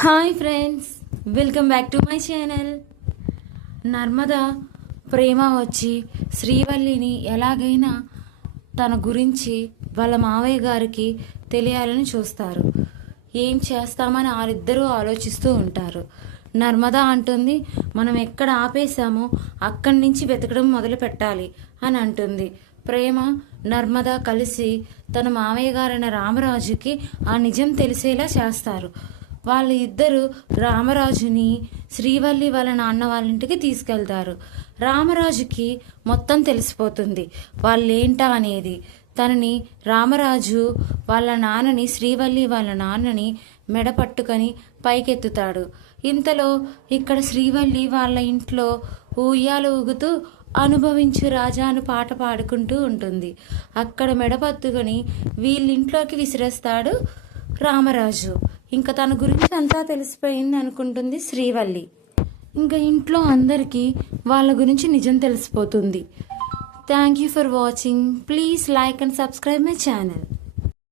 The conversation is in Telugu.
Hi friends, welcome back to my channel. Narmada Prema వచ్చి శ్రీవల్లిని ఎలాగైనా తన గురించి వాళ్ళ మావయ్య గారికి తెలియాలని చూస్తారు. ఏం చేస్తామని వారిద్దరూ ఆలోచిస్తూ ఉంటారు. నర్మద అంటుంది, మనం ఎక్కడ ఆపేశామో అక్కడి నుంచి వెతకడం మొదలు పెట్టాలి అని అంటుంది. ప్రేమ నర్మద కలిసి తన మావయ్య గారైన రామరాజుకి ఆ నిజం తెలిసేలా చేస్తారు. వాళ్ళు ఇద్దరు రామరాజుని శ్రీవల్లి వాళ్ళ నాన్న వాళ్ళ ఇంటికి తీసుకెళ్తారు. రామరాజుకి మొత్తం తెలిసిపోతుంది వాళ్ళేంటా అనేది. తనని రామరాజు వాళ్ళ నాన్నని, శ్రీవల్లి వాళ్ళ నాన్నని మెడ పట్టుకొని పైకెత్తుతాడు. ఇంతలో ఇక్కడ శ్రీవల్లి వాళ్ళ ఇంట్లో ఉయ్యాలు ఊగుతూ అనుభవించు రాజా అని పాట పాడుకుంటూ ఉంటుంది. అక్కడ మెడ పట్టుకొని వీళ్ళింట్లోకి విసిరేస్తాడు రామరాజు. ఇంకా తన గురించి అంతా తెలిసిపోయింది అనుకుంటుంది శ్రీవల్లి. ఇంకా ఇంట్లో అందరికీ వాళ్ళ గురించి నిజం తెలిసిపోతుంది. Thank you for watching. Please like and subscribe my channel.